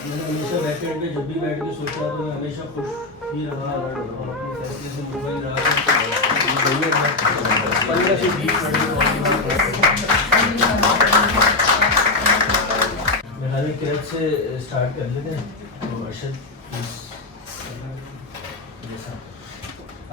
मैंने हमेशा back and पे जब भी बैठ के सोचा तो मैं हमेशा खुश ही रहा और अपने फैसले से मुतमईन रहा। 15 से 20 मैं हर एक क्रैच से स्टार्ट कर लेते हैं। तो अरशद जैसा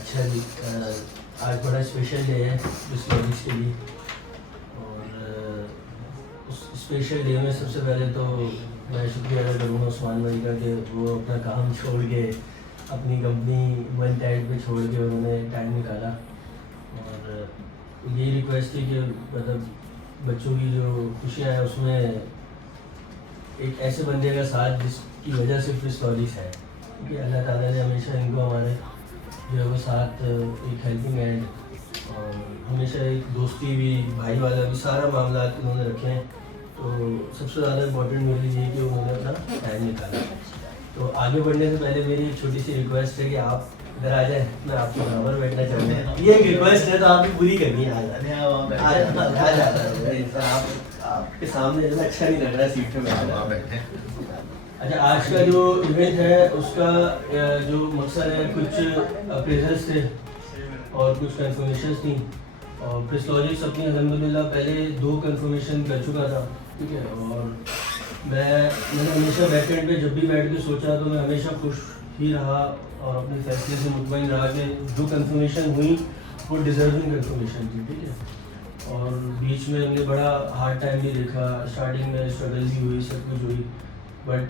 अच्छा जी, आज बड़ा स्पेशल डे है बिस्मिल्लाह के लिए। और उस स्पेशल डे में सबसे पहले तो मैं शुक्रिया अदा करूँगा उस्मान भाई का कि वो अपना काम छोड़ के अपनी कंपनी वन टाइम पे छोड़ के उन्होंने टाइम निकाला। और यही रिक्वेस्ट थी कि मतलब बच्चों की जो खुशियाँ हैं उसमें एक ऐसे बंदे का साथ जिसकी वजह से फिस्टोलिस है, क्योंकि अल्लाह ताला ने हमेशा इनको हमारे जो है वो साथ एक हेल्पिंग हैंड और हमेशा एक दोस्ती भी, भाई वाला भी, सारा मामला उन्होंने रखे हैं। तो सबसे ज़्यादा इम्पोर्टेंट मेरे लिए ये कि उन्होंने अपना टाइम निकाला। तो आगे बढ़ने से पहले मेरी एक छोटी सी रिक्वेस्ट है कि आप इधर आ जाए, मैं आपके बराबर बैठना चाहूँगा। ये एक रिक्वेस्ट है तो आपकी पूरी करनी है। आपके सामने जो अच्छा नहीं लग रहा सीट पे बैठना। अच्छा, आज का जो इवेंट है उसका जो मकसद है, कुछ अप्रेजल्स थे और कुछ कंफर्मेशंस थी। और क्रिस्टोलॉजिक्स अपनी अल्हम्दुलिल्लाह पहले 2 कंफर्मेशन कर चुका था, ठीक है। और मैंने हमेशा बैक एंड पे जब भी बैठ के सोचा तो मैं हमेशा खुश ही रहा और अपने फैसले से मुतमईन रहा कि जो कंफर्मेशन हुई वो डिजर्विंग कंफर्मेशन थी, ठीक है। और बीच में हमने बड़ा हार्ड टाइम भी देखा, स्टार्टिंग में स्ट्रगल भी हुई, सब कुछ हुई, बट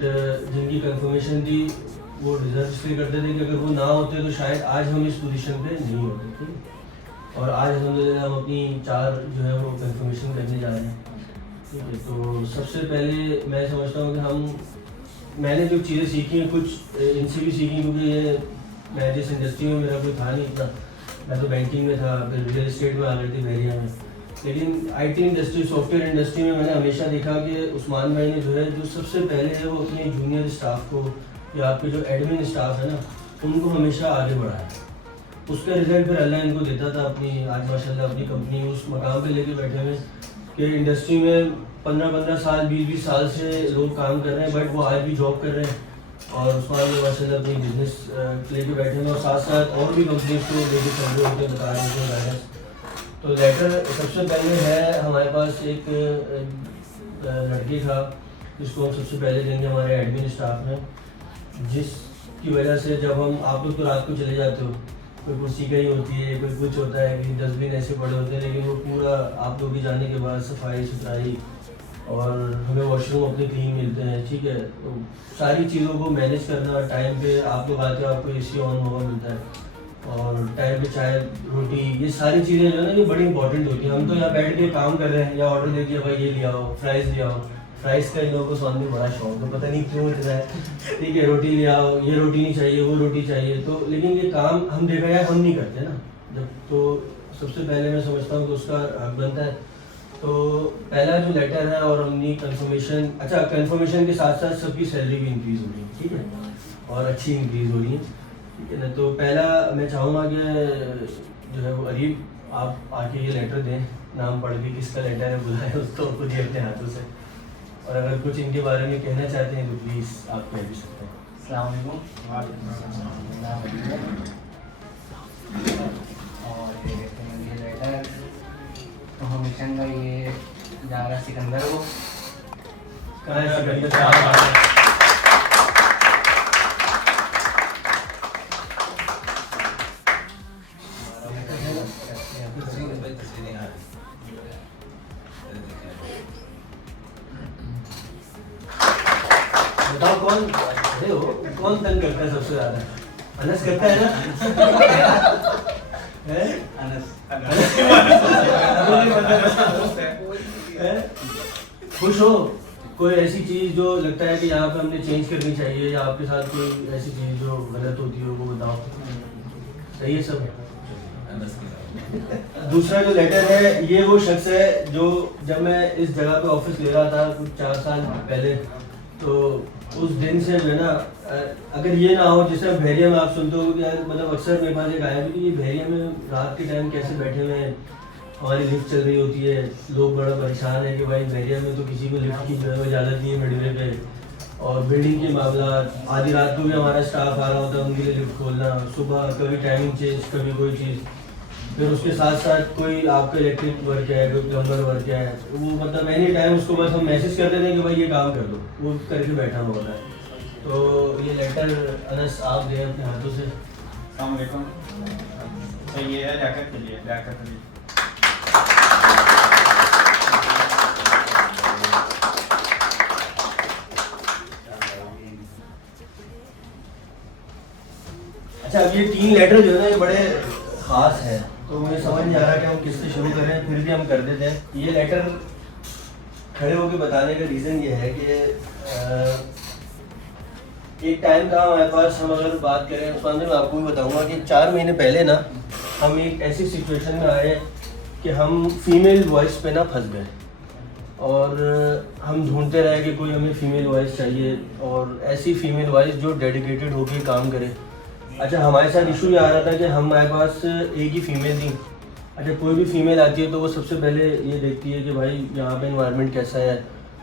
जिनकी कंफर्मेशन थी वो डिजर्व इसलिए करते थे कि अगर वो ना होते तो शायद आज हम इस पोजीशन पे नहीं होते, ठीक है। और आज अल्हम्दुलिल्लाह हम अपनी 4 जो है वो कंफर्मेशन करने जा रहे हैं, ठीक है। तो सबसे पहले मैं समझता हूँ कि मैंने जो चीज़ें सीखी हैं कुछ इनसे भी सीखी, क्योंकि ये मैं जिस इंडस्ट्री में मेरा कोई था नहीं इतना, मैं तो बैंकिंग में था, फिर रियल एस्टेट में आ गई थी बहरिया में। लेकिन आईटी इंडस्ट्री, सॉफ्टवेयर इंडस्ट्री में मैंने हमेशा देखा कि उस्मान भाई ने जो है जो सबसे पहले है वो अपने जूनियर स्टाफ को या आपके जो एडमिन स्टाफ है ना उनको हमेशा आगे बढ़ाया। उसका रिजल्ट फिर अल्लाह इनको देता था। अपनी आज माशाल्लाह अपनी कंपनी उस मकाम पे लेके बैठे हुए कि इंडस्ट्री में 15-15 साल 20-20 साल से लोग काम कर रहे हैं, बट वो आज भी जॉब कर रहे हैं। और उस्मान भाई माशाल्लाह अपनी बिजनेस लेके बैठे हैं और साथ साथ और भी कंपनीज को लेके चल रहे होते हैं, बता रहे हैं। तो लेटर सबसे पहले है हमारे पास एक लड़की था जिसको हम सबसे पहले देंगे हमारे एडमिन स्टाफ में, जिसकी वजह से जब हम आप लोग तो रात को चले जाते हो, कोई कुर्सी कहीं होती है, कोई कुछ होता है, कि डस्टबिन ऐसे पड़े होते हैं, लेकिन वो पूरा आप लोग के जाने के बाद सफाई सुथराई और हमें वॉशरूम अपने क्लीन मिलते हैं, ठीक है। तो सारी चीज़ों को मैनेज करना, टाइम पे आप लोग आते हो आपको AC ऑन हुआ मिलता है और टाइम पे चाय रोटी, ये सारी चीज़ें जो है ना ये बड़ी इंपॉर्टेंट होती है। हम तो यहाँ बैठ के काम कर रहे हैं या ऑर्डर दे दिया भाई ये ले आओ, फ्राइज़ ले आओ, फ्राइज़ का इन लोगों को स्वाद में बड़ा शौक है, पता नहीं क्यों इतना है, ठीक है। रोटी ले आओ, ये रोटी नहीं चाहिए, वो रोटी चाहिए। तो लेकिन ये काम हम देखा यार हम नहीं करते ना जब, तो सबसे पहले मैं समझता हूँ कि उसका हक बनता है। तो पहला जो लेटर है और हमने कंफर्मेशन, अच्छा कंफर्मेशन के साथ साथ सबकी सैलरी भी इंक्रीज़ हो रही है, ठीक है, और अच्छी इंक्रीज़ हो रही है, ठीक है ना। तो पहला मैं चाहूँगा कि जो है वो अरीब आप आके ये लेटर दें, नाम पढ़ के किसका लेटर है बुलाएं उसको खुद ही अपने हाथों से, और अगर कुछ इनके बारे में कहना चाहते हैं तो प्लीज़ आप कह भी सकते हैं। अस्सलाम वालेकुम। और ये देखते हैं ये लेटर तो हमेशा का ये जा रहा सिकंदर को। कहाँ है सिकंदर? बताओ कौन कौन तंग करता है सबसे ज्यादा? अनस करता है ना? है? अनस खुश हो? कोई ऐसी चीज़ जो लगता है कि यहाँ पे हमने चेंज करनी चाहिए, या आपके साथ कोई ऐसी चीज़ जो गलत होती हो वो बताओ। सही है सब? दूसरा जो लेटर है, ये वो शख्स है जो जब मैं इस जगह पे ऑफिस ले रहा था कुछ 4 साल पहले, तो उस दिन से जो है ना, अगर ये ना हो जैसे भेड़िया में आप सुनते हो यार, मतलब अक्सर मेरे पास एक आया कि ये भेड़िया में रात के टाइम कैसे बैठे हुए हैं, हमारी लिफ्ट चल रही होती है, लोग बड़ा परेशान है कि भाई भेड़िया में तो किसी को लिफ्ट की जो है इजाज़त नहीं है मिडवे पे, और बिल्डिंग के मामला, आधी रात को भी हमारा स्टाफ आ रहा होता है उनके लिए लिफ्ट खोलना, सुबह कभी टाइमिंग चेंज, कभी कोई चीज़, फिर उसके साथ साथ कोई आपका इलेक्ट्रिक वर्क है, कोई प्लम्बर वर्क है, वो मतलब एनी टाइम उसको बस हम मैसेज कर देते हैं कि भाई ये काम कर दो, वो करके बैठा हुआ होता है। तो ये लेटर अनस आप दें अपने हाथों से। अस्सलाम वालेकुम। तो ये है लियाकत के लिए, लियाकत के लिए। अच्छा, अब ये 3 लेटर जो है ना ये बड़े ख़ास हैं, तो मुझे समझ नहीं आ रहा कि हम किससे शुरू करें, फिर भी हम कर देते हैं। ये लेटर खड़े होकर बताने का रीज़न ये है कि एक टाइम था हमारे पास, हम अगर बात करें उस मैं आपको भी बताऊंगा कि 4 महीने पहले ना हम एक ऐसी सिचुएशन में आए कि हम फीमेल वॉइस पे ना फंस गए, और हम ढूंढते रहे कि कोई हमें फ़ीमेल वॉइस चाहिए, और ऐसी फ़ीमेल वॉइस जो डेडिकेटेड होकर काम करे। अच्छा, हमारे साथ इशू ये आ रहा था कि हमारे पास एक ही फ़ीमेल थी। अच्छा, कोई भी फ़ीमेल आती है तो वो सबसे पहले ये देखती है कि भाई यहाँ पे इन्वायरमेंट कैसा है,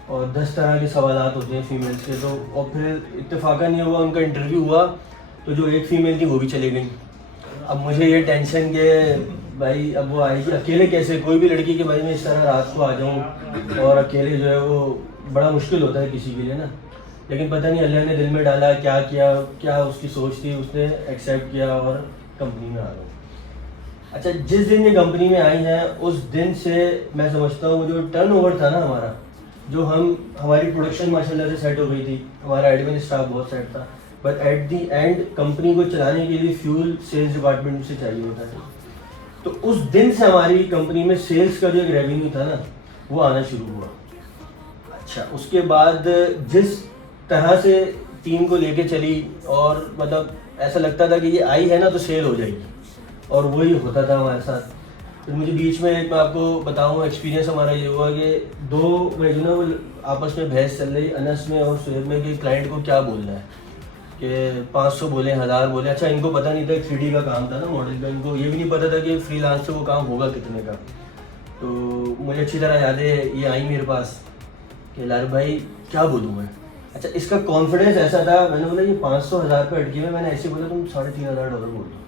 और 10 तरह के सवालात होते हैं फ़ीमेल्स के, तो और फिर इत्तेफाकन ये हुआ, उनका इंटरव्यू हुआ तो जो एक फ़ीमेल थी वो भी चली गई। अब मुझे ये टेंशन के भाई अब वो आएगी अकेले कैसे, कोई भी लड़की के भाई मैं इस तरह रात को आ जाऊँ और अकेले जो है वो बड़ा मुश्किल होता है किसी के लिए ना। लेकिन पता नहीं अल्लाह ने दिल में डाला क्या किया, क्या उसकी सोच थी, उसने एक्सेप्ट किया और कंपनी में आ गई। अच्छा, जिस दिन ये कंपनी में आई हैं उस दिन से मैं समझता हूँ जो टर्नओवर था ना हमारा, जो हमारी प्रोडक्शन माशाल्लाह से सेट हो गई थी, हमारा एडमिन स्टाफ बहुत सेट था, but at the and company को चलाने के लिए फ्यूल सेल्स डिपार्टमेंट से चाहिए होता था। तो उस दिन से हमारी कंपनी में सेल्स का जो एक रेवेन्यू था ना वो आना शुरू हुआ। अच्छा, उसके बाद जिस तरह से टीम को लेके चली, और मतलब ऐसा लगता था कि ये आई है ना तो सेल हो जाएगी, और वही होता था हमारे साथ। फिर मुझे बीच में एक मैं आपको बताऊँ एक्सपीरियंस हमारा ये हुआ कि 2 जो ना वो आपस में बहस चल रही अनस में और शुएब में कि क्लाइंट को क्या बोलना है, कि 500 बोले, 1000 बोले। अच्छा, इनको पता नहीं था 3D का काम था ना मॉडल का, इनको ये भी नहीं पता था कि फ्रीलांस से वो काम होगा कितने का। तो मुझे अच्छी तरह याद है ये आई मेरे पास कि लाल भाई क्या बोलूँ मैं। अच्छा, इसका कॉन्फिडेंस ऐसा था, मैंने बोला ये 500-1000 पे अटकी में, मैंने ऐसे बोला तुम $3500 बोल दो।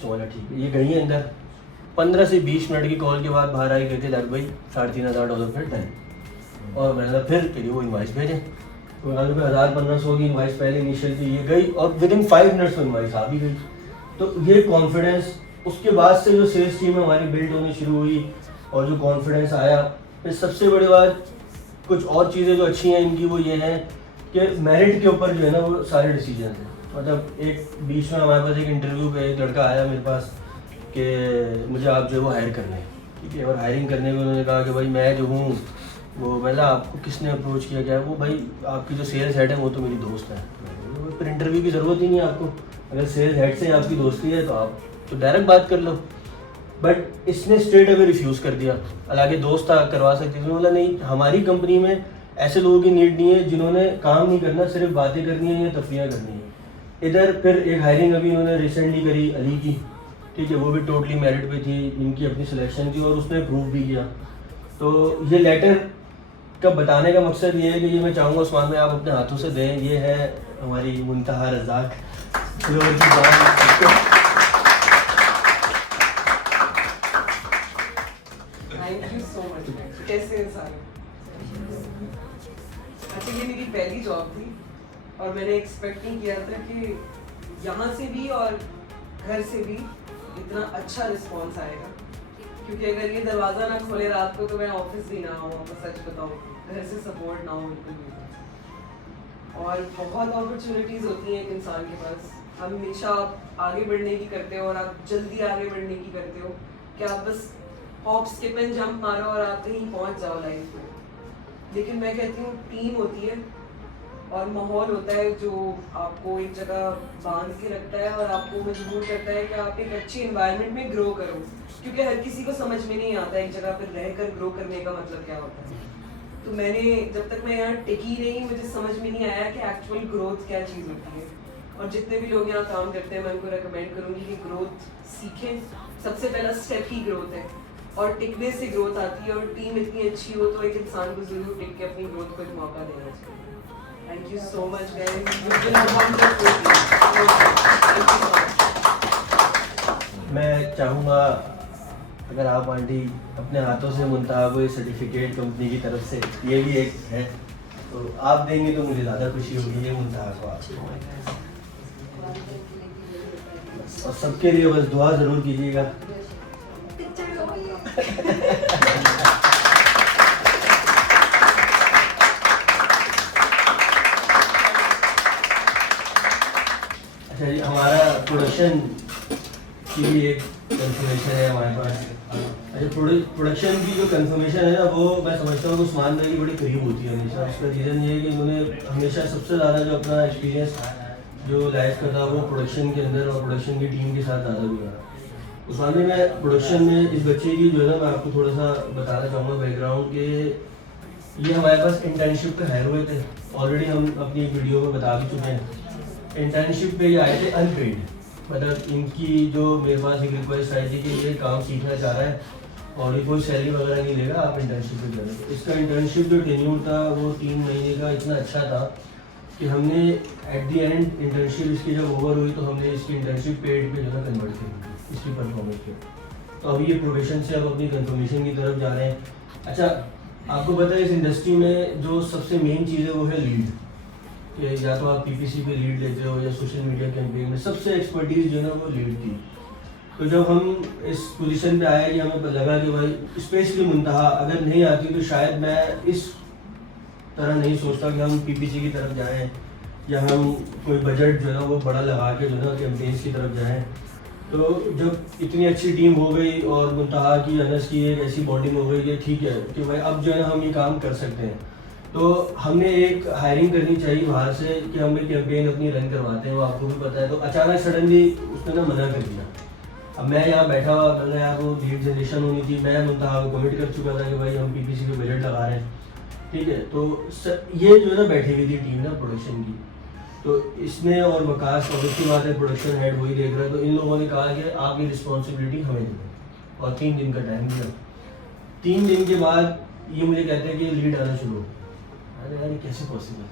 तो बोला ठीक है। ये गई है अंदर, 15 से 20 मिनट की कॉल के बाद बाहर आई, कहते लाल भाई $3500 फिर डन। और मैंने फिर कह वो इनवाइस भेजें, तो मैंने कहा 1000-1500 की इनवाइस पहले इनिशियल थी, ये गई और विद इन 5 मिनट्स में इनवाइस आ भी गई। तो ये कॉन्फिडेंस, उसके बाद से जो सेल्स टीम हमारी बिल्ड होनी शुरू हुई और जो कॉन्फिडेंस आया। फिर सबसे बड़ी बात, कुछ और चीज़ें जो अच्छी हैं इनकी वो ये हैं कि मेरिट के ऊपर जो है ना वो सारे डिसीजन हैं। मतलब एक बीच में हमारे पास एक इंटरव्यू पे एक लड़का आया मेरे पास कि मुझे आप जो है वो हायर करना है, ठीक है। और हायरिंग करने में उन्होंने कहा कि भाई मैं जो हूँ वो, मतलब आपको किसने अप्रोच किया क्या? वो भाई आपकी जो सेल्स हेड है वो तो मेरी दोस्त है। फिर इंटरव्यू की ज़रूरत ही नहीं है आपको, अगर सेल्स हेड से आपकी दोस्ती है तो आप तो डायरेक्ट बात कर लो। बट इसने स्ट्रेट अवे रिफ्यूज़ कर दिया। हालांकि दोस्त था, करवा सकती थी, बोला नहीं, हमारी कंपनी में ऐसे लोगों की नीड नहीं है जिन्होंने काम नहीं करना, सिर्फ बातें करनी है या तफरियाँ करनी है। इधर फिर एक हायरिंग अभी उन्होंने रिसेंटली करी अली की, ठीक है, वो भी टोटली मेरिट पे थी, इनकी अपनी सिलेक्शन थी और उसने अप्रूव भी किया। तो ये लेटर का बताने का मकसद ये है कि ये मैं चाहूँगा उस्मान में आप अपने हाथों से दें। ये है हमारी मुंतहा रज़ाक फ्लोर की बात। Thank you so much. कैसे हैं सारे? अच्छा, ये मेरी पहली जॉब थी और मैंने एक्सपेक्ट नहीं किया था कि यहाँ से भी और घर से भी इतना अच्छा रिस्पॉन्स आएगा, क्योंकि अगर ये दरवाज़ा ना खोले रात को तो मैं ऑफिस भी ना आऊँ, आपको सच बताऊँ, घर से सपोर्ट ना हो बिल्कुल भी। और बहुत अपॉर्चुनिटीज़ होती हैं एक इंसान के पास, हमेशा आप आगे बढ़ने की करते हो और आप जल्दी आगे बढ़ने की करते हो कि आप बस हॉप स्किप एंड जंप मारो और आप कहीं पहुंच जाओ लाइफ में। लेकिन मैं कहती हूँ टीम होती है और माहौल होता है जो आपको एक जगह बांध के रखता है और आपको मजबूर करता है कि आप एक अच्छी एनवायरनमेंट में ग्रो करो, क्योंकि हर किसी को समझ में नहीं आता एक जगह पर रहकर ग्रो करने का मतलब क्या होता है। तो मैंने जब तक मैं यहाँ टिकी नहीं, मुझे समझ में नहीं आया कि एक्चुअल ग्रोथ क्या चीज़ होती है। और जितने भी लोग यहाँ काम करते हैं मैं उनको रेकमेंड करूँगी कि ग्रोथ सीखें। सबसे पहला स्टेप ही ग्रोथ है और टिकने से ग्रोथ आती है, और टीम इतनी अच्छी हो तो एक इंसान को जरूर टिक के अपनी ग्रोथ को एक मौका देना चाहिए। थैंक यू सो मच मैं चाहूँगा अगर आप आंटी अपने हाथों से मुंतहा को सर्टिफिकेट कंपनी की तरफ से, ये भी एक है, तो आप देंगे तो मुझे ज़्यादा खुशी होगी ये मुंतहा को आपको। और सबके लिए बस दुआ ज़रूर कीजिएगा। अच्छा जी, हमारा प्रोडक्शन की भी एक कंफर्मेशन है हमारे पास। अच्छा, प्रोडक्शन की जो कंफर्मेशन है ना, वो मैं समझता हूँ उस्मान भाई की बड़ी करीब होती है हमेशा। उसका रीज़न ये है कि उन्होंने हमेशा सबसे ज़्यादा जो अपना एक्सपीरियंस जो लाइफ का था वो प्रोडक्शन के अंदर और प्रोडक्शन की टीम के साथ ज़्यादा गुजारा। उस्मान भाई, मैं प्रोडक्शन में इस बच्चे की जो है ना, मैं आपको थोड़ा सा बताना चाहूँगा बैकग्राउंड के। ये हमारे पास इंटर्नशिप पे हायर हुए थे, ऑलरेडी हम अपनी वीडियो में बता भी चुके हैं। इंटर्नशिप पे ये आए थे अनपेड, मतलब इनकी जो मेरे पास एक रिक्वेस्ट आई थी कि ये काम सीखना चाह रहा है और ये कोई सैलरी वगैरह नहीं लेगा, आप इंटर्नशिप पे करें। इसका इंटर्नशिप जो टेन्यूर था वो 3 महीने का इतना अच्छा था कि हमने एट द एंड इंटर्नशिप इसकी जब ओवर हुई तो हमने इसकी इंटर्नशिप पेड पे जो है कन्वर्ट की इसकी परफॉर्मेंस पे। तो अभी ये प्रोफेशन से अब अपनी कंफर्मेशन की तरफ जा रहे हैं। अच्छा, आपको पता है इस इंडस्ट्री में जो सबसे मेन चीज़ है वो है लीड। या तो आप पीपीसी पे लीड लेते हो या सोशल मीडिया कैंपेन में, सबसे एक्सपर्टीज जो है ना वो लीड थी। तो जब हम इस पोजीशन पे आए कि हमें लगा कि भाई स्पेशली मुंतहा अगर नहीं आती तो शायद मैं इस तरह नहीं सोचता कि हम पीपीसी की तरफ जाएं या हम कोई बजट जो है ना वो बड़ा लगा के जो है ना कैंपेन्स की तरफ जाएं। तो जब इतनी अच्छी टीम हो गई और मुंतहा की अनस की एक ऐसी बॉन्डिंग हो गई कि ठीक है कि भाई अब जो है ना हम ये काम कर सकते हैं, तो हमने एक हायरिंग करनी चाहिए बाहर से कि हम एक कैंपेन अपनी रन करवाते हैं, वो आपको भी पता है। तो अचानक सडनली उसने ना मना कर दिया। अब मैं यहाँ बैठा हुआ, मैंने यार वो लीड जनरेशन होनी थी, मैं मुंतहा को कमिट कर चुका था कि भाई हम पीपीसी पे बजट लगा रहे हैं, ठीक है। तो ये जो है ना बैठी हुई थी टीम ना प्रोडक्शन की, तो इसने और वकास और उसकी बात है प्रोडक्शन हेड वही देख रहा है। तो इन लोगों ने कहा कि आप ये रिस्पॉन्सिबिलिटी हमें दें और 3 दिन का टाइम दिया। 3 दिन के बाद ये मुझे कहते हैं कि लीड आना शुरू। अरे यार कैसे पॉसिबल है?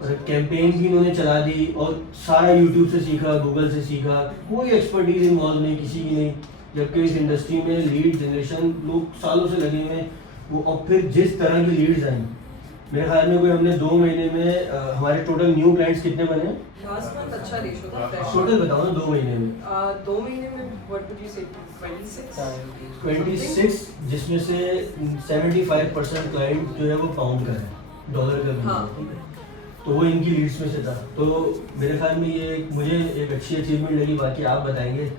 और कैंपेन भी इन्होंने चला दी और सारा यूट्यूब से सीखा, गूगल से सीखा, कोई एक्सपर्टीज इन्वॉल्व नहीं किसी की नहीं। जबकि इस इंडस्ट्री में लीड जनरेशन लोग सालों से लगे हुए हैं वो। अब फिर जिस तरह की लीड्स आई, मेरे ख्याल में कोई हमने 2 महीने में हमारे टोटल न्यू क्लाइंट्स कितने बने? लास्ट मंथ अच्छा रेशो था। टोटल बताओ ना 2 महीने में। 2 महीने में व्हाट वुड यू से 26, जिसमें से 75% क्लाइंट जो है वो पाउंड का है, डॉलर का हाँ। ठीक है। तो वो इनकी लीड्स में से था। तो मेरे ख्याल में ये मुझे एक अच्छी अचीवमेंट लगी, बाकी आप बताएंगे।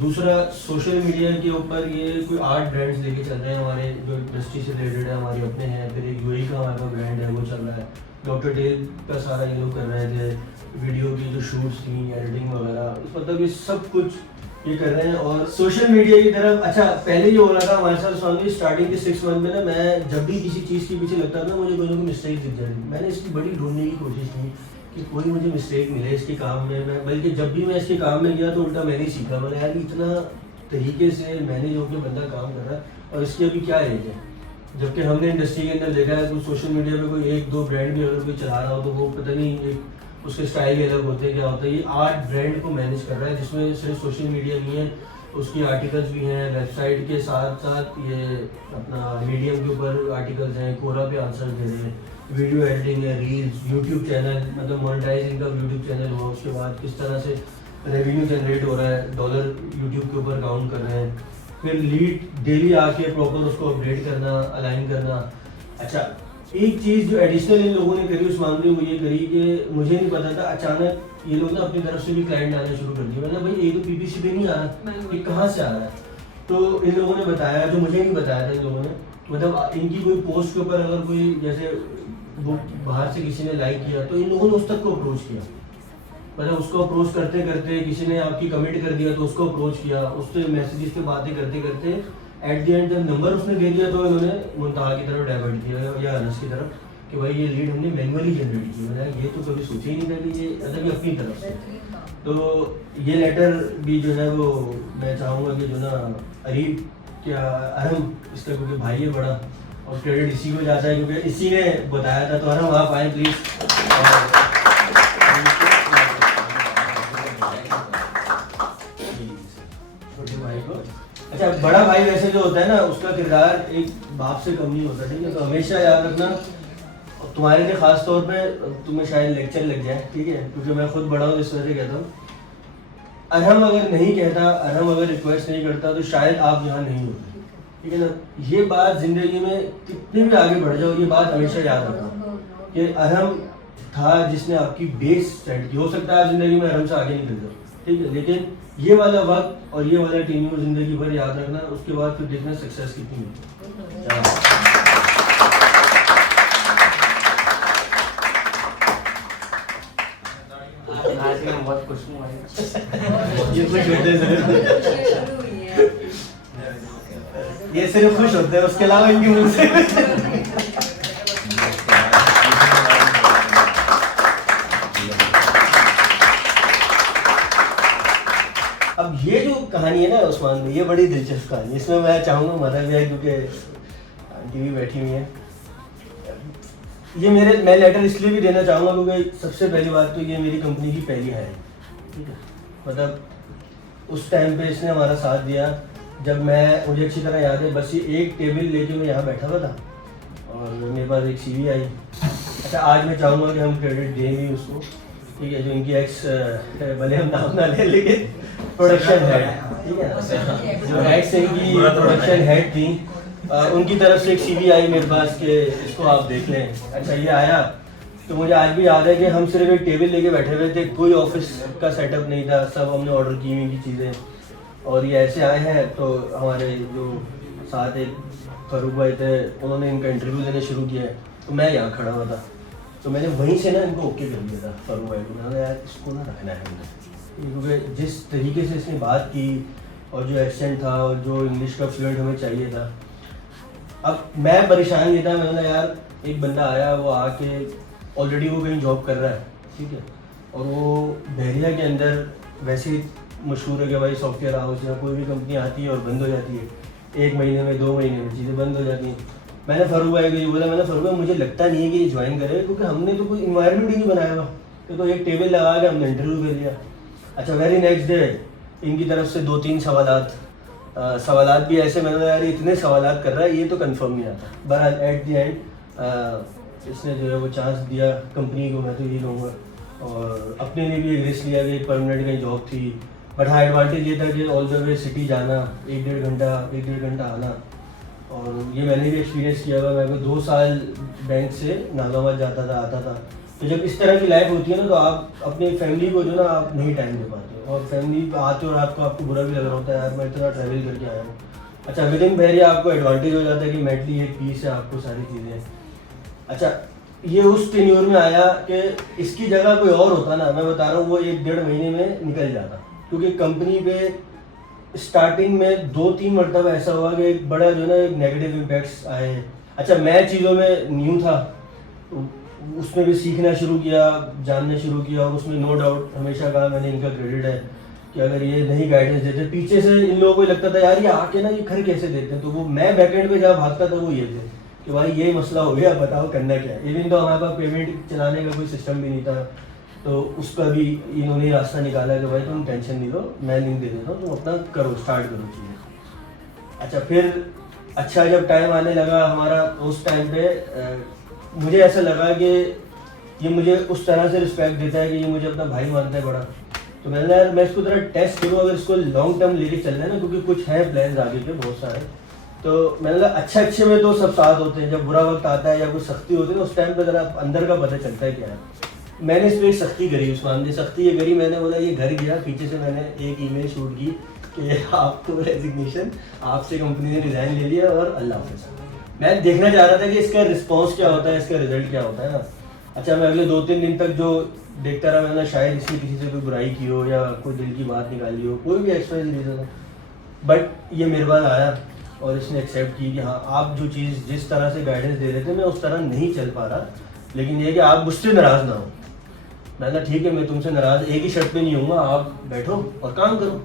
दूसरा, सोशल मीडिया के ऊपर ये कोई 8 ब्रांड्स लेके चल रहे हैं हमारे जो इंडस्ट्री से रिलेटेड है, हमारे अपने हैं। फिर एक यूएई का हमारे पास ब्रांड है वो चल रहा है। डॉक्टर टेल का सारा ये लोग कर रहे थे, वीडियो की जो शूट्स थी, एडिटिंग वगैरह, मतलब ये सब कुछ ये कर रहे हैं। और सोशल मीडिया की तरफ, अच्छा पहले ये हो रहा था हमारे साथ स्वामी स्टार्टिंग के 6 मंथ में ना, मैं जब भी किसी चीज़ के पीछे लगता था मुझे कोई ना कोई मिस्टेक दिख जाती। मैंने इसकी बड़ी ढूंढने की कोशिश की कि कोई मुझे मिस्टेक मिले इसके काम में। मैं बल्कि जब भी मैं इसके काम में गया तो उल्टा मैंने ही सीखा। मैंने यार इतना तरीके से मैनेज होकर बंदा काम कर रहा है और इसकी अभी क्या एज है। जबकि हमने इंडस्ट्री के अंदर देखा है तो सोशल मीडिया पे कोई 1-2 ब्रांड भी अगर कोई चला रहा हो तो वो पता नहीं एक उसके स्टाइल अलग होते हैं, क्या होता है। ये 8 ब्रांड को मैनेज कर रहा है, जिसमें सिर्फ सोशल मीडिया नहीं है, उसकी आर्टिकल्स भी हैं, वेबसाइट के साथ साथ ये अपना मीडियम के ऊपर आर्टिकल्स हैं, कोरा पे आंसर दे रहे हैं, वीडियो एडिटिंग है, रील्स, यूट्यूब चैनल, मतलब मोनेटाइजिंग का यूट्यूब चैनल हुआ, उसके बाद किस तरह से रेवेन्यू जनरेट हो रहा है, डॉलर यूट्यूब के ऊपर काउंट कर रहे हैं। फिर लीड डेली आके प्रॉपर उसको अपडेट करना, अलाइन करना। अच्छा, एक चीज़ जो एडिशनल इन लोगों ने करी उस मामले में वो ये करी कि मुझे नहीं पता था, अचानक ये लोग ना अपनी तरफ से भी क्लाइंट आने शुरू कर दिए। मतलब भाई ये तो पीपीसी पे नहीं आ रहा, ये कहाँ से आ रहा है? तो इन लोगों ने बताया, जो मुझे नहीं बताया था इन लोगों ने, मतलब इनकी कोई पोस्ट के ऊपर अगर कोई जैसे वो बाहर से किसी ने लाइक किया तो इन लोगों ने उस तक को अप्रोच किया, मतलब उसको अप्रोच करते करते किसी ने आपकी कमेंट कर दिया तो उसको अप्रोच किया, उससे मैसेजेस पे बातें करते करते एट द एंड जब नंबर उसने दे दिया तो इन्होंने मुंतहा की तरफ डाइवर्ट किया या अनस की तरफ कि भाई ये लीड हमने मैनुअली जनरेट की। मैंने ये तो कभी सोचा ही नहीं था कि ये मतलब कि अपनी तरफ से। तो ये लेटर भी जो है वो मैं चाहूँगा कि जो ना अरीब क्या अरहम इसका क्योंकि भाई है बड़ा और क्रेडिट इसी को जाता है क्योंकि इसी ने बताया था। तो अरहम आप आए प्लीज़। छोटे भाई को, अच्छा बड़ा भाई वैसे जो होता है ना उसका किरदार एक बाप से कम नहीं होता, ठीक है। तो हमेशा याद रखना, तुम्हारे लिए ख़ास तौर पे तुम्हें शायद लेक्चर लग जाए, ठीक है, क्योंकि मैं खुद बड़ा हूँ इस वजह से कहता हूँ। अरहम अगर नहीं कहता, अरहम अगर रिक्वेस्ट नहीं करता तो शायद आप यहाँ नहीं होते, ठीक है ना। ये बात ज़िंदगी में कितने भी आगे बढ़ जाओ, ये बात हमेशा याद रखना कि अरहम था जिसने आपकी बेस सेट की। हो सकता है ज़िंदगी में अरहम से आगे निकल जाओ, ठीक है, लेकिन ये वाला वक्त और ये वाला टीम में ज़िंदगी भर याद रखना, उसके बाद फिर देखना सक्सेस कितनी मिलती। आज मैं बहुत खुश हूँ ये खुश होते हैं, ये सिर्फ खुश होते हैं, उसके अलावा इनके मुंह से अब ये जो कहानी है ना उस्मान भाई, ये बड़ी दिलचस्प कहानी है। इसमें मैं चाहूँगा मदर भी है क्योंकि आंटी भी बैठी हुई है। ये मैं लेटर इसलिए भी देना चाहूँगा क्योंकि सबसे पहली बात तो ये मेरी कंपनी की पहली हायर, ठीक है। मतलब उस टाइम पे इसने हमारा साथ दिया जब मुझे अच्छी तरह याद है, बस ये एक टेबल लेके मैं यहाँ बैठा हुआ था और मेरे पास एक CV आई। अच्छा आज मैं चाहूँगा कि हम क्रेडिट दें भी उसको, ठीक है, जो इनकी एक्स भले हम नाम ना लें लेकिन प्रोडक्शन हेड, ठीक है, जो एक्स इनकी प्रोडक्शन हेड थी, उनकी तरफ से एक CV आई मेरे पास कि इसको आप देख लें। अच्छा ये आया तो मुझे आज भी याद है कि हम सिर्फ एक टेबल लेके बैठे हुए थे, कोई ऑफिस का सेटअप नहीं था, सब हमने ऑर्डर की हुई की चीज़ें, और ये ऐसे आए हैं। तो हमारे जो साथ एक फरूक भाई थे, उन्होंने इनका इंटरव्यू देना शुरू किया है, तो मैं यहाँ खड़ा हुआ था, तो मैंने वहीं से ना इनको ओके कर दिया था फरूक भाई को। मैंने यार इसको ना रखना है हमने, क्योंकि जिस तरीके से इसने बात की और जो एक्सेंट था और जो इंग्लिश का फ्लुएंट हमें चाहिए था। अब मैं परेशान नहीं था, मैंने यार एक बंदा आया, वो आके ऑलरेडी वो कहीं जॉब कर रहा है, ठीक है, और वो बहरिया के अंदर वैसे ही मशहूर है कि भाई सॉफ्टवेयर हाउस या कोई भी कंपनी आती है और बंद हो जाती है, 1 महीने में 2 महीने में चीज़ें बंद हो जाती हैं। मैंने फरूक भाई को ये बोला, मैंने फरूक भाई मुझे लगता नहीं है कि ये ज्वाइन करे, क्योंकि हमने तो कोई इन्वायरमेंट ही नहीं बनाया हुआ, तो एक टेबल लगा के हमने इंटरव्यू कर लिया। अच्छा वेरी नेक्स्ट डे इनकी तरफ से 2-3 सवालात भी ऐसे, मैंने यार इतने सवालात कर रहा है, ये तो कंफर्म नहीं आता। बहरहाल एट द एंड इसने जो है वो चांस दिया कंपनी को, मैं तो ये कहूँगा, और अपने लिए भी एक रिस्क लिया कि एक परमानेंट कहीं जॉब थी। बट हाँ एडवांटेज ये था कि ऑल द वे सिटी जाना, 1-1.5 घंटा आना, और ये मैंने भी एक्सपीरियंस किया हुआ। मैं 2 साल बैंक से नागाबाद जाता था आता था। तो जब इस तरह की लाइफ होती है ना, तो आप अपनी फैमिली को जो ना आप नहीं टाइम दे पाते हो, और फैमिली आते हो रात को आपको बुरा भी लग रहा होता है, यार मैं इतना ट्रैवल करके आया हूँ। अच्छा विद इन बहरिया आपको एडवांटेज हो जाता है कि मेंटली एक पीस है, आपको सारी चीज़ें। अच्छा ये उस टेन्योर में आया कि इसकी जगह कोई और होता ना, मैं बता रहा हूँ, वो 1-1.5 महीने में निकल जाता, क्योंकि कंपनी पे स्टार्टिंग में 2-3 मरतबा ऐसा हुआ कि एक बड़ा जो है ना एक नेगेटिव इम्पैक्ट्स आए। अच्छा मैं चीज़ों में न्यू था, उसमें भी सीखना शुरू किया, जानना शुरू किया, और उसमें नो डाउट हमेशा कहा मैंने, इनका क्रेडिट है कि अगर ये नहीं गाइडेंस देते, पीछे से इन लोगों को लगता था यार ये आके ना ये घर कैसे देते हैं, तो वो मैं बैकएंड पे जहाँ भागता था वो ये थे कि भाई ये मसला हो गया, बताओ करना क्या है। इवन तो हमारे पास पेमेंट चलाने का कोई सिस्टम भी नहीं था, तो उसका भी इन्होंने रास्ता निकाला कि भाई तुम टेंशन नहीं लो, मैं लिंक दे देता हूँ, तुम अपना करो, स्टार्ट करो चीज़ें। अच्छा फिर अच्छा जब टाइम आने लगा हमारा, उस टाइम पे मुझे ऐसा लगा कि ये मुझे उस तरह से रिस्पेक्ट देता है कि ये मुझे अपना भाई मानता है बड़ा। तो मैंने यार मैं इसको ज़रा टेस्ट करूँ, अगर इसको लॉन्ग टर्म लेके चलना है ना, क्योंकि कुछ हैं प्लान्स आगे के बहुत सारे। तो मैंने कहा अच्छे में तो सब साथ होते हैं, जब बुरा वक्त आता है या कोई सख्ती होती है तो उस टाइम पे ज़रा अंदर का पता चलता है क्या है। मैंने इस पर एक सख्ती करी, उस्मान ने सख्ती ये करी, मैंने बोला ये घर गया, पीछे से मैंने एक ईमेल शूट की कि आपको रेजिग्नेशन, आपसे कंपनी ने रिजाइन ले लिया और अल्लाह हाफ़िज़। मैं देखना चाह रहा था कि इसका रिस्पॉन्स क्या होता है, इसका रिजल्ट क्या होता है ना। अच्छा, मैं अगले 2-3 दिन तक जो देखता रहा, मैंने शायद इसने किसी से कोई बुराई की हो या कोई दिल की बात निकाली हो, कोई भी एक्स्ट्रा रीज़न हो, बट ये मेरे पास आया और इसने एक्सेप्ट की कि हाँ, आप जो चीज़ जिस तरह से गाइडेंस दे रहे थे मैं उस तरह नहीं चल पा रहा, लेकिन ये कि आप मुझसे नाराज़ ना हो। मैंने ठीक है, मैं तुमसे नाराज़ एक ही शर्त पे नहीं हूँगा, आप बैठो और काम करो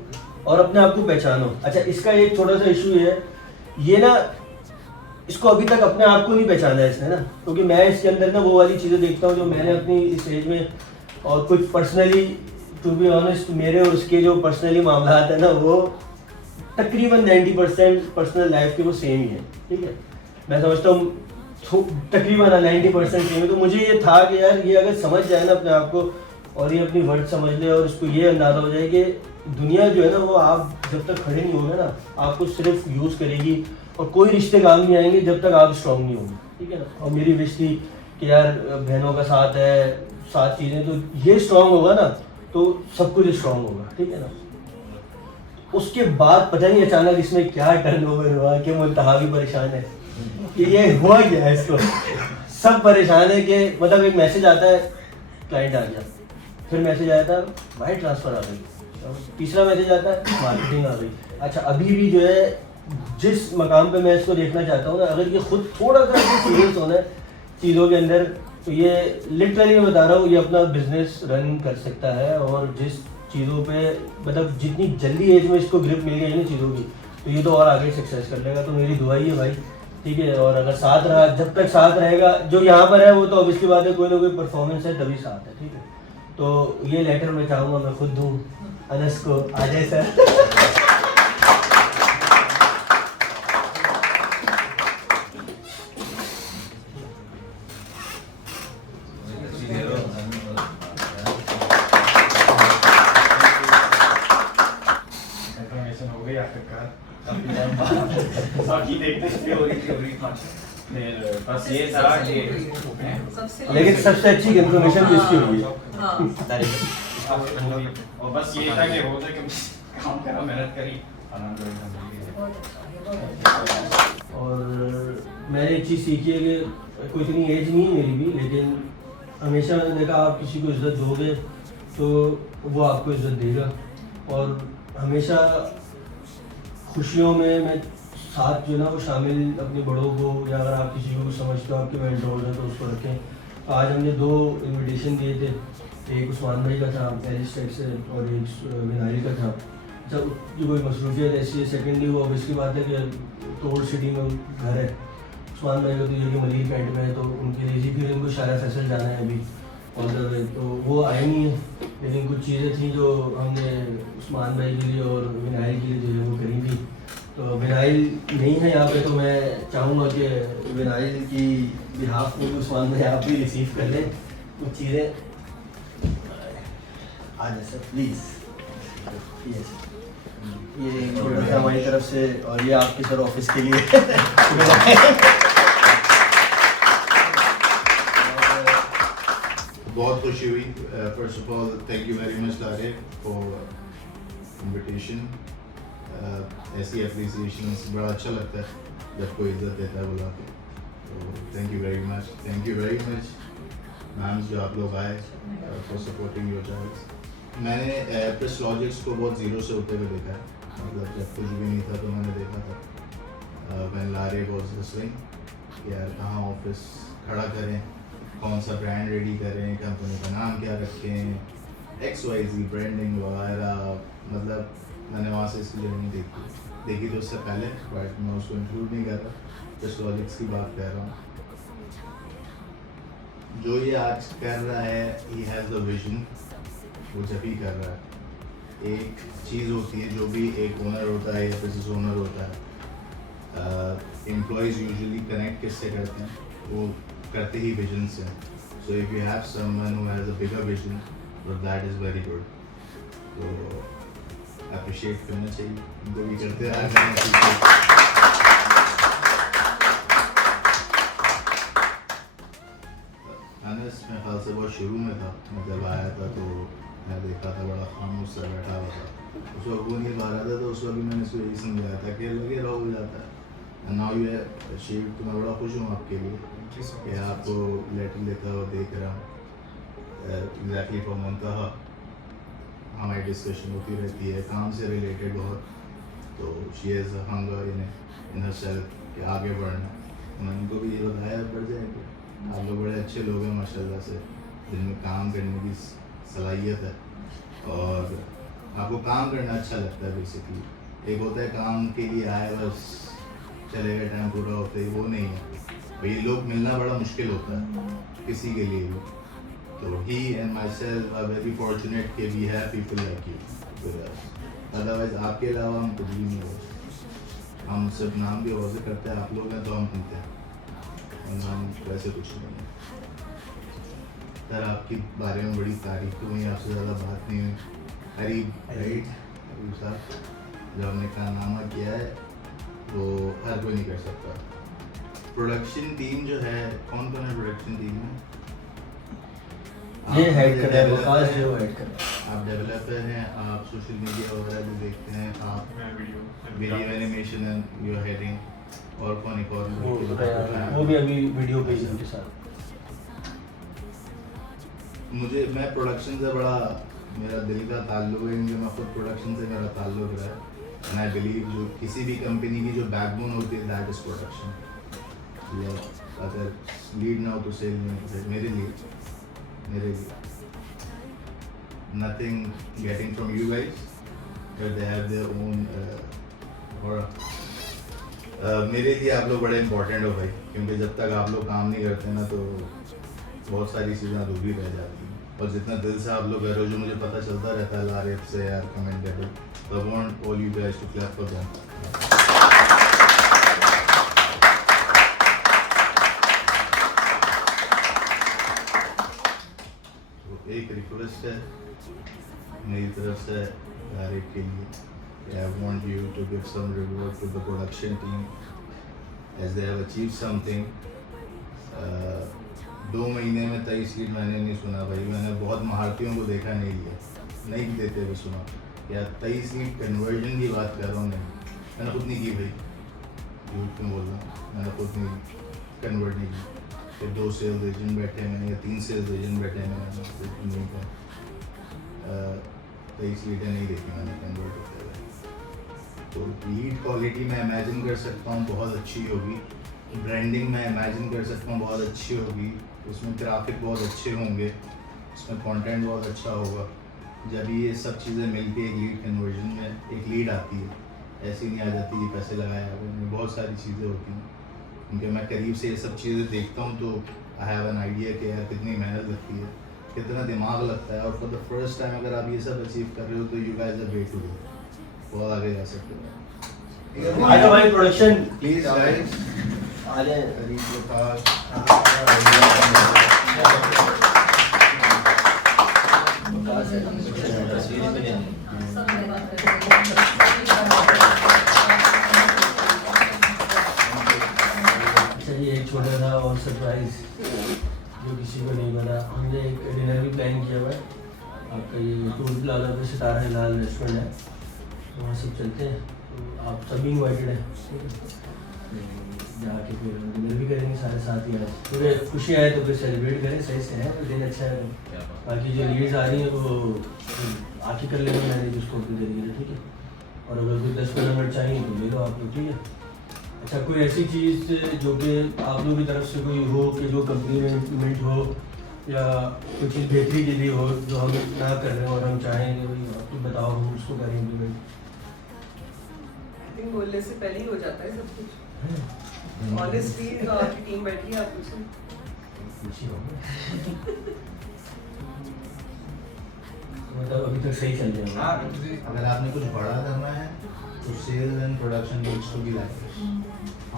और अपने आप को पहचानो। अच्छा, इसका एक छोटा सा इशू है, ये ना इसको अभी तक अपने आप को नहीं पहचाना है इसने ना, क्योंकि मैं इसके अंदर ना वो वाली चीज़ें देखता हूँ जो मैंने अपनी इस एज में, और कुछ पर्सनली टू बी ऑनेस्ट मेरे और उसके जो पर्सनली मामला है ना, वो तकरीबन 90% पर्सनल लाइफ के वो सेम ही है। ठीक है, मैं समझता हूँ तकरीबन 90% सेम है। तो मुझे ये था कि यार ये अगर समझ जाए ना अपने आप को और ये अपनी वर्ड समझ ले और उसको ये अंदाज़ा हो जाए कि दुनिया जो है ना वो आप जब तक खड़े नहीं होंगे ना, आपको सिर्फ यूज़ करेगी और कोई रिश्ते काम नहीं आएंगे जब तक आप स्ट्रॉन्ग नहीं होंगे। ठीक है ना, और मेरी विश थी कि यार बहनों का साथ है, साथ चीज़ें, तो ये स्ट्रॉन्ग होगा ना तो सब कुछ स्ट्रॉन्ग होगा। ठीक है ना, उसके बाद पता नहीं अचानक इसमें क्या टर्नओवर हुआ कि मुल्तहा भी परेशान है कि ये हुआ क्या है, इसको सब परेशान है कि मतलब एक मैसेज आता है क्लाइंट आ गया, फिर मैसेज आया था वायर ट्रांसफ़र आ गई, तीसरा मैसेज आता है मार्केटिंग आ गई। अच्छा, अभी भी जो है जिस मकाम पे मैं इसको देखना चाहता हूँ ना, अगर ये खुद थोड़ा सा सीरियस होना है चीज़ों के अंदर, तो ये लिटरली मैं बता रहा हूँ ये अपना बिजनेस रन कर सकता है। और जिस चीज़ों पे मतलब जितनी जल्दी एज में इसको ग्रिप मिल गई ना चीज़ों की, तो ये तो और आगे सक्सेस कर लेगा। तो मेरी दुआ ही है भाई, ठीक है। और अगर साथ रहा, जब तक साथ रहेगा, जो यहाँ पर है वो तो ऑब्वियसली बात है, कोई ना कोई परफॉर्मेंस है तभी साथ है। ठीक है, तो ये लेटर मैं चाहूँगा मैं खुद दूँ अनस को। आ जाए सर। हो गई आखिरकार, काफी टाइम बाद बाकी देखते हैं हो रही फिर बस ये था कि लेकिन सबसे अच्छी इन्फॉर्मेशन भी इसकी होगी। और बस ये था कि हो जाए कि काम करा, मेहनत करी, और मैंने एक चीज़ सीखी है कि कोई इतनी एज नहीं है मेरी भी, लेकिन हमेशा मैंने देखा आप किसी को इज़्ज़त दोगे तो वो आपको इज़्ज़त देगा। और हमेशा खुशियों में मैं साथ जो ना वो शामिल अपने बड़ों को, या अगर आप किसी को समझते हो आपके मेंटोर हैं तो उसको रखें। तो आज हमने 2 इनविटेशन दिए थे, एक उस्मान भाई का था एलिस टेक से और एक विनाली का था। जब जो कोई मसरूफियत ऐसी है, सेकेंडली वो ऑब्वियसली बात है कि तोड़ सिटी में घर है उस्मान भाई का, तो ये कि मलिक कैंट में है, तो उनके लिए फिर इनको शारा फैसल जाना है अभी ऑन द वे, तो वो आए नहीं है। लेकिन कुछ चीज़ें थी जो हमने उस्मान भाई के लिए और विनाइल के लिए जो है वो करी थी। तो विनाइल नहीं है यहाँ पे, तो मैं चाहूँगा कि विनाइल की बिहाफ में उस्मान भाई आप भी रिसीव कर लें कुछ चीज़ें। आ जाए सर प्लीज़। यस, ये छोटा सा हमारी तरफ से, और ये आपके सर ऑफिस के लिए। बहुत खुशी हुई। First of all thank you very much लारे फॉर इनविटेशन। ऐसी एप्रिसिएशन बड़ा अच्छा लगता है जब कोई इज्जत देता है बुला के, तो thank you very much. Thank you very much ma'am's जो आप लोग आए फॉर सपोर्टिंग योर चाइल्ड। मैंने प्रेस लॉजिक्स को बहुत ज़ीरो से होते हुए देखा है, मतलब जब कुछ भी नहीं था तो मैंने देखा था। मैं लारे वॉज हसलिंग यार कहाँ ऑफिस खड़ा करें, कौन सा ब्रांड रेडी करें, कंपनी का नाम क्या रखें, XYZ ब्रांडिंग वगैरह, मतलब मैंने वहाँ से इसकी जर्नी देखी तो उससे पहले, बट मैं उसको इंक्लूड नहीं कर रहा, प्रेस लॉजिक्स की बात कर रहा हूँ। जो ये आज कर रहा है, ही हैज़ द विजन, वो जब ही कर रहा है। एक चीज़ होती है, जो भी एक ओनर होता है या बिजनेस ओनर होता है, एम्प्लॉयज़ यूजुअली कनेक्ट किससे करते हैं, वो करते ही विजन से। So if you have someone who has a bigger vision, that is very good. तो अप्रिशिएट करना चाहिए उनको भी, करते रहा करना। अनस मैं ख्याल से बहुत शुरू में था, मैं जब आया था तो मैं देखा था बड़ा खामोश सा बैठा हुआ था, उस वक्त वो नहीं पा रहा था, तो उस वक्त भी मैंने उसको यही समझाया था कि लगे रहो हो जाता है। एंड नाउ यू अचीव, तो मैं बड़ा खुश हूँ आपके लिए कि आपको लेटर लेता हुआ देख रहा हूँ। एग्जैक्टली फॉर मुंतहा हमारी डिस्कशन होती रहती है काम से रिलेटेड बहुत, तो she has hunger in herself कि आगे बढ़ना। मैंने उनको भी ये बताया बढ़ जाएंगे, आप लोग बड़े अच्छे लोग हैं माशाल्लाह से, जिनमें काम करने की सलाहियत है और आपको काम करना अच्छा लगता है। बेसिकली एक होता है काम के लिए आए बस चले गए टाइम पूरा होता है, वो नहीं है। और ये लोग मिलना बड़ा मुश्किल होता है किसी के लिए भी। तो he and myself are very fortunate कि we have people like you with us. Otherwise आपके अलावा हम कुछ भी नहीं हो। हम सिर्फ नाम भी वजह करते हैं, आप लोग हैं तो हम सुनते हैं और नाम वैसे कुछ नहीं है। सर आपके बारे में बड़ी तारीफ हुई, आपसे ज़्यादा बात नहीं हुई। करीब करीब साहब जो हमने कारनामा किया है वो हर कोई नहीं कर सकता। प्रोडक्शन टीम जो है, कौन कौन है प्रोडक्शन टीम में? ये हेड कर रहा है वकास, जो हेड कर रहा है। आप डेवलपर हैं, आप सोशल मीडिया वगैरह भी देखते हैं, आप video animation and you are heading, और कौन एक और वो भी अभी वीडियो पेज उनके साथ। मुझे मैं प्रोडक्शन से बड़ा मेरा दिल का ताल्लुक है, क्योंकि मैं खुद प्रोडक्शन से मेरा ताल्लुक रहा है। एंड आई बिलीव जो किसी भी कंपनी की जो बैकबोन होती है दैट इज़ प्रोडक्शन। अगर लीड ना हो तो सेल नहीं होता। मेरे लिए nothing getting from you guys, but they have their own मेरे लिए आप लोग बड़े इंपॉर्टेंट हो भाई, क्योंकि जब तक आप लोग काम नहीं करते ना तो बहुत सारी चीज़ें अधूरी रह जाती हैं। और जितना दिल से आप लोग कर रहे हो, जो मुझे पता चलता रहता है लारिफ से यार कमेंटेबल, तो I want all you guys to clap for them. एक रिक्वेस्ट है मेरी तरफ से लारिफ के लिए, I want you to give some reward to the production team as they have achieved something. 2 महीने में 23 लीड मैंने नहीं सुना भाई, मैंने बहुत महारतियों को देखा नहीं लिया, नहीं देते हुए सुना। या 23 लीड कन्वर्जन की बात कर रहा हूँ मैंने खुद नहीं की भाई, झूठ क्यों बोल रहा हूँ, मैंने खुद नहीं कन्वर्ट नहीं की। फिर 2 सेल्स एजेंट बैठे मैंने या 3 सेल्स एजेंट बैठे मैंने नहीं था। 23 लीडें नहीं देखी मैंने कन्वर्ट होते हुए। तो लीड क्वालिटी मैं इमेजिन कर सकता हूँ बहुत अच्छी होगी, ब्रांडिंग मैं इमेजिन कर सकता हूँ बहुत अच्छी होगी, उसमें ग्राफिक बहुत अच्छे होंगे, उसमें कंटेंट बहुत अच्छा होगा। जब ये सब चीज़ें मिलके एक लीड कन्वर्जन में एक लीड आती है, ऐसी नहीं आ जाती कि पैसे लगाया, बहुत सारी चीज़ें होती हैं। क्योंकि मैं करीब से ये सब चीज़ें देखता हूँ तो आई हैव एन आइडिया कि यार कितनी मेहनत लगती है, कितना दिमाग लगता है। और फॉर द फर्स्ट टाइम अगर आप ये सब अचीव कर रहे हो तो you guys are way to do, बहुत आगे जा सकते हो। आ जाओ भाई प्रोडक्शन प्लीज गाइस आ जाए। अच्छा ये एक छोटा सा और सरप्राइज जो किसी को नहीं पता, हमने एक डिनर भी प्लान किया हुआ है। आपका ये टूर प्लाजा पे सितारा हिलाल रेस्टोरेंट है, वहाँ सब चलते हैं, तो आप सभी इन्वाइटेड हैं, ठीक है। जाके फिर डिनर भी करेंगे सारे साथ ही। आज पूरे खुशी आए तो फिर सेलिब्रेट करें, सही से है तो दिन अच्छा है। बाकी जो लीड्स आ रही हैं वो आके कर लेंगे मैंने उसको अपने तरीके से, ठीक है। और अगर कोई 10-15 मिनट चाहिए तो ले लो आप लोग, ठीक है। अच्छा कोई ऐसी चीज़ जो कि आप लोगों की तरफ से कोई हो कि जो कंपनी में इम्प्लीमेंट हो या कोई चीज़ बेहतरी के लिए हो जो हम ना कर रहे हैं और हम चाहेंगे भाई आप बताओ हम उसको करें इम्प्लीमेंट। आई थिंक बोलने से पहले ही हो जाता है सब कुछ। ऑनेस्टली तो आपकी टीम बैठी है, आप पूछो। मतलब अभी तक सही चल रहा है। अगर आपने कुछ बड़ा करना है तो sales and production needs to be like,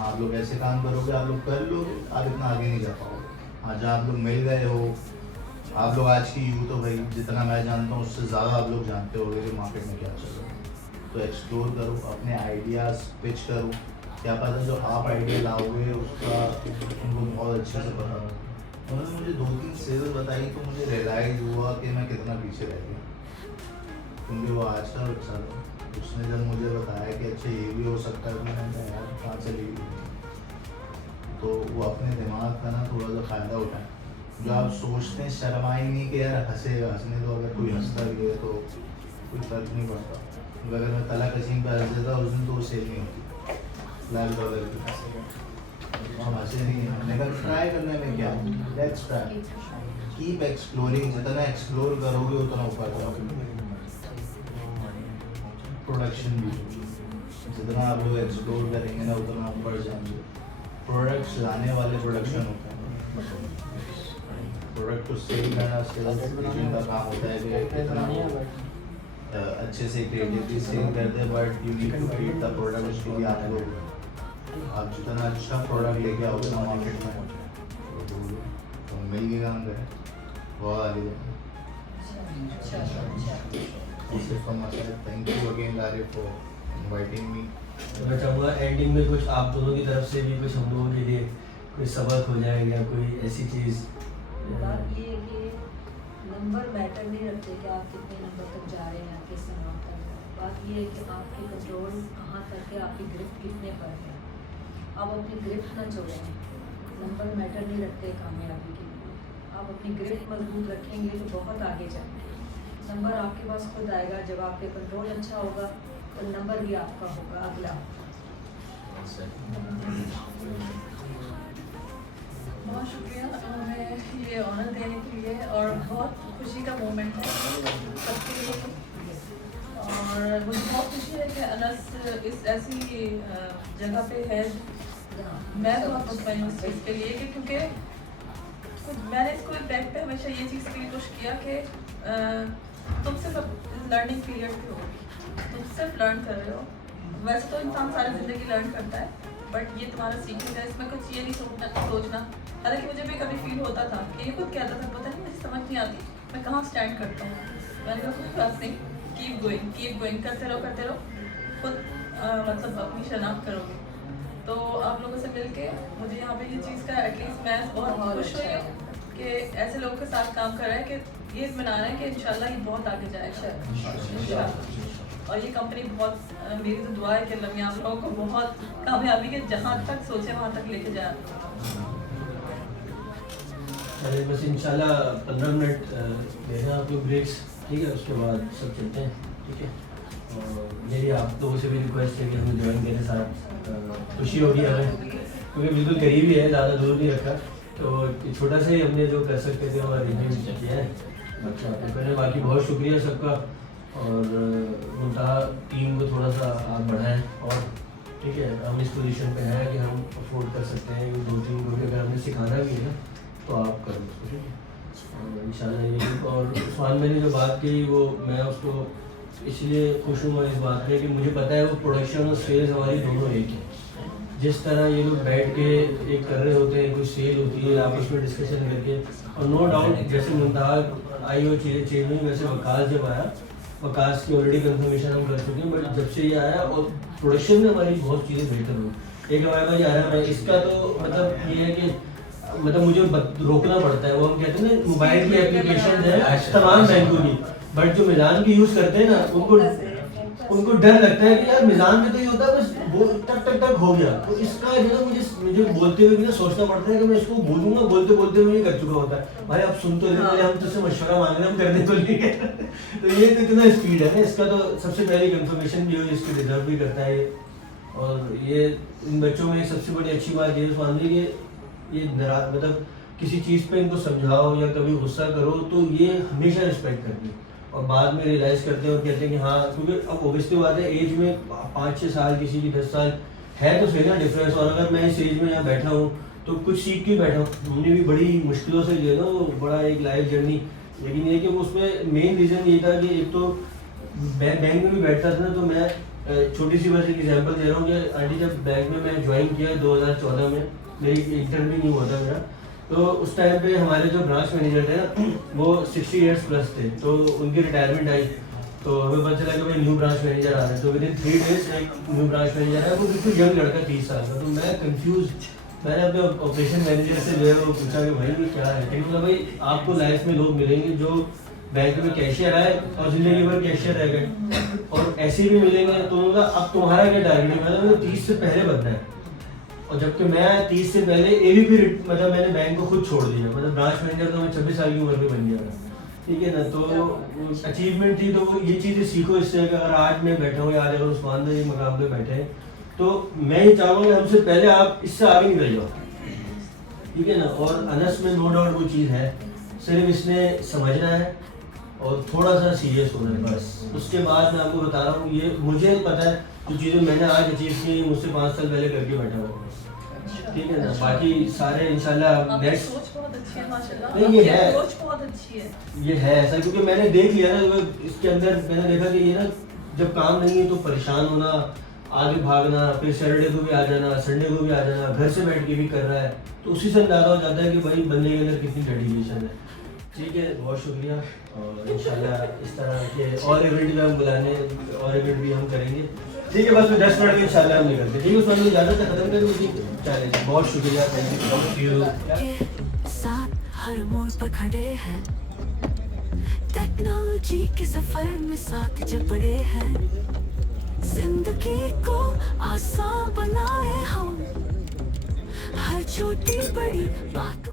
आप लोग ऐसे काम करोगे, आप लोग कर लोगे, आप इतना आगे नहीं जा पाओगे। आज आप लोग मिल गए हो, आप लोग आज की यूथ हो भाई, जितना मैं जानता हूँ उससे ज़्यादा आप लोग जानते होगे कि मार्केट में क्या चल रहा है। तो एक्सप्लोर करो, अपने आइडियाज़ पिच करो, क्या पता जो आप आइडिया लाओगे उसका उनको बहुत अच्छे से पता हो। उन्होंने मुझे 2-3 सेल्स बताई तो मुझे रियलाइज़ हुआ कि मैं कितना पीछे रह गया। क्योंकि वो आज का बच्चा था। उसने जब मुझे बताया कि अच्छा ये भी हो सकता है तो मैंने कहा यार कहाँ से ली। तो वो अपने दिमाग का ना थोड़ा सा फ़ायदा उठाए। जो आप सोचते हैं शर्माए नहीं कि यार हंसेगा, हंसने दो, अगर कोई हंसता भी है तो कोई फर्क नहीं पड़ता। क्योंकि अगर मैं तला कसीम पर हंस देता उस दिन तो वो सेल नहीं होती $1,00,000 की। हम हंसे नहीं, हमने कहा ट्राई करने में क्या, लेट्स ट्राई, कीप एक्सप्लोरिंग। जितना एक्सप्लोर करोगे उतना ऊपर जाओगे। प्रोडक्शन भी जितना आप लोग एक्सप्लोर करेंगे ना उतना आप बढ़ जाएंगे। प्रोडक्ट्स लाने वाले प्रोडक्शन होते हैं, प्रोडक्ट को सेल करना सेल्स का काम होता है कि कितना अच्छे से क्रिएटिवली सेल करते हैं। But you need to create the product. उसके लिए आप लोग आप जितना अच्छा प्रोडक्ट लेके आओगे ना मार्केट में तो मिल के काम करें, बहुत आगे जाएंगे। थैंक यू अगेन लारे फॉर इनवाइटिंग मी। मैं चाहूँगा एंडिंग में कुछ आप दोनों की तरफ से भी कुछ हम लोगों के लिए कोई सबक हो जाएगा, कोई ऐसी चीज़। बात ये है कि नंबर मैटर नहीं रखते कि आप कितने नंबर तक जा रहे हैं, किस नाम तक। बात ये है कि आपकी कंट्रोल कहाँ तक है, आपकी ग्रिप कितने पर है। आप अपनी ग्रिप ना छोड़ें। नंबर मैटर नहीं रखते कामयाबी के लिए। आप अपनी ग्रिप मजबूत रखेंगे तो बहुत आगे जाएंगे। नंबर आपके पास खुद आएगा जब आपके कंट्रोल अच्छा होगा तो नंबर भी आपका होगा अगला। बहुत शुक्रिया हमें ये ऑनर देने के लिए, और बहुत खुशी का मोमेंट है सबके लिए। और मुझे बहुत खुशी है कि अनस इस ऐसी जगह पे है। मैं बहुत मुतमईन हूँ इस चीज़ के लिए कि क्योंकि मैंने इसको एक टाइप पे हमेशा ये चीज़ के लिए कोशिश किया कि तुम सिर्फ लर्निंग पीरियड पे हो, तुम सिर्फ लर्न कर रहे हो। वैसे तो इंसान सारी ज़िंदगी लर्न करता है, बट ये तुम्हारा सीक्रेट है। इसमें कुछ ये नहीं सोचना। हालांकि मुझे भी कभी फील होता था कि ये खुद कहता था पता नहीं मुझे समझ नहीं आती मैं कहाँ स्टैंड करता हूँ। मैंने कहा कोई बात नहीं, कीप गोइंग करते रहो खुद मतलब अपनी शनाख्त करोगे। तो आप लोगों से मिलके मुझे यहाँ पे ये चीज़ का एटलीस्ट मैं बहुत खुश हुई हूँ कि ऐसे लोगों के साथ काम कर रहा है कि ये इत्मीनान है कि इंशाल्लाह ये बहुत आगे जाएगा इंशाल्लाह। और ये कंपनी बहुत मेरी तो दुआ है कि अल्लाह मियां आप लोगों को बहुत कामयाबी के जहाँ तक सोचे वहाँ तक लेके जाए। अरे बस इंशाल्लाह 15 मिनट देना आपको ब्रेक्स, ठीक है, उसके बाद सब चलते हैं, ठीक है। और मेरी आप लोगों से भी रिक्वेस्ट है कि हमें ज्वाइन करें साथ। खुशी होगी हमें क्योंकि बिल्कुल करीब ही है, ज़्यादा दूर नहीं रखा। तो छोटा सा ही हमने जो कर सकते थे हमारे अरेंजमेंट किया है। अच्छा तो पहले बाकी बहुत शुक्रिया सबका। और मुंतहा टीम को थोड़ा सा आप बढ़ाएं और ठीक है, हम इस पोजीशन पे हैं कि हम अफोर्ड कर सकते हैं 2-3 लोग। अगर हमें सिखाना भी है तो आप करो उसको, ठीक है। और इंशाल्लाह ये। और उस्मान मैंने जो बात की वो मैं उसको इसलिए खुश हूँ इस बात पे कि मुझे पता है वो प्रोडक्शन और सेल्स हमारी दोनों एक है। जिस तरह ये लोग बैठ के एक कर रहे होते हैं, कोई सेल होती है आपस में डिस्कशन करके, और नो डाउट जैसे मुंतहा आई वो चीज़ें चेंज हुई। वैसे वकास जब आया, वकास की ऑलरेडी कंफर्मेशन हम कर चुके हैं, बट जब से ये आया और प्रोडक्शन में हमारी बहुत चीज़ें बेहतर हुई। एक हमारे पास आ रहा है इसका तो मतलब ये है कि मतलब मुझे रोकना पड़ता है। वो हम कहते हैं ना मोबाइल की एप्लीकेशन है तमाम बैंकों की, बट जो मिज़ान की यूज़ करते हैं ना उनको डर लगता है कि यार मिज़ान में तो ये होता है बस वो टक हो गया। तो इसका जो है मुझे बोलते हुए भी ना सोचना पड़ता है कि मैं इसको बोलूँगा, बोलते मैं ये कर चुका होता है। भाई आप सुन तो ले, हम तुझसे मशवरा मांग रहे हैं, हम करने तो नहीं है। तो ये तो इतना स्पीड है ना इसका। तो सबसे पहले कंफर्मेशन भी हो, इसकी डिजर्व भी करता है। और ये इन बच्चों में सबसे बड़ी अच्छी बात ये मान ली कि ये मतलब किसी चीज़ पे इनको समझाओ या कभी गुस्सा करो तो ये हमेशा रिस्पेक्ट करती है और बाद में रियलाइज़ करते हैं और कहते हैं कि हाँ, क्योंकि अब ओबियसली बात है एज में 5-6 साल किसी की 10 साल है तो सही ना डिफरेंस। और अगर मैं इस एज में यहाँ बैठा हूँ तो कुछ सीख के बैठा हूँ। हमने भी बड़ी मुश्किलों से जो है ना वो बड़ा एक लाइफ जर्नी, लेकिन ये कि वो उसमें मेन रीज़न ये था कि एक तो बैंक में भी बैठता था ना, तो मैं छोटी सी बस एक एग्जाम्पल दे रहा हूँ कि आंटी जब बैंक में मैं ज्वाइन किया 2014 में, मेरी इंटर्न भी नहीं हुआ था मेरा, तो उस टाइम पे हमारे जो ब्रांच मैनेजर थे ना वो 60 ईयर्स प्लस थे। तो उनकी रिटायरमेंट आई तो हमें पता चला कि भाई न्यू ब्रांच मैनेजर आ रहा है। तो विदिन 3 डेज एक न्यू ब्रांच मैनेजर है, वो बिल्कुल यंग लड़का 30 साल का। तो मैं कंफ्यूज, मैंने अपने ऑपरेशन मैनेजर से जो है वो पूछा कि भाई ये क्या है। क्योंकि भाई आपको लाइफ में लोग मिलेंगे जो बैंक में कैशियर आए और जिंदगी भर कैशियर रह गए, और ऐसे भी मिलेंगे तो उनका अब तुम्हारा क्या टारगेट है, मतलब 30 से पहले बनना है। और जबकि मैं 30 से पहले AVP मतलब मैंने बैंक को खुद छोड़ दिया, मतलब ब्रांच मैनेजर तो मैं 26 साल की उम्र में बन गया, ठीक है ना। तो अचीवमेंट थी, तो ये चीज़ें सीखो इससे कि अगर आज मैं बैठा हूँ, आज अगर उस्मान भाई मकाम पे बैठे हैं, तो मैं ये चाहूँगा कि हमसे पहले आप इससे आगे निकल जाओ, ठीक है ना। और अनस में नो डाउट वो चीज़ है, सिर्फ इसने समझना है और थोड़ा सा सीरियस होना है बस। उसके बाद मैं आपको बता रहा हूँ, ये मुझे पता है जो चीज़ें मैंने आज अचीव की मुझसे 5 साल पहले करके बैठा हुआ, ठीक है ना। बाकी सारे इंशाल्लाह नेक्स्ट सोच बहुत अच्छी है माशाल्लाह, नहीं, ये है। सोच बहुत अच्छी है, ये है ऐसा, क्योंकि मैंने देख लिया ना इसके अंदर, मैंने देखा कि ये ना जब काम नहीं है तो परेशान होना, आगे भागना, फिर सैटरडे को भी आ जाना, संडे को भी आ जाना, घर से बैठ के भी कर रहा है, तो उसी से अंदाजा हो जाता है कि भाई बंदे के अंदर कितनी डेडिकेशन है। ठीक है, बहुत शुक्रिया, और इंशाल्लाह इस तरह के और इवेंट भी हम बुलाने, और इवेंट भी हम करेंगे, ठीक है। बस 10 मिनट में इंशाल्लाह हम निकलते, ठीक है। उसमें तो ज़्यादा खत्म करें उसी चैलेंज। बहुत शुक्रिया, थैंक यू। साथ हर मोड़ पर खड़े हैं, टेक्नोलॉजी के सफर में साथ जब बड़े हैं, जिंदगी को आसान बनाए हम, हर छोटी बड़ी बात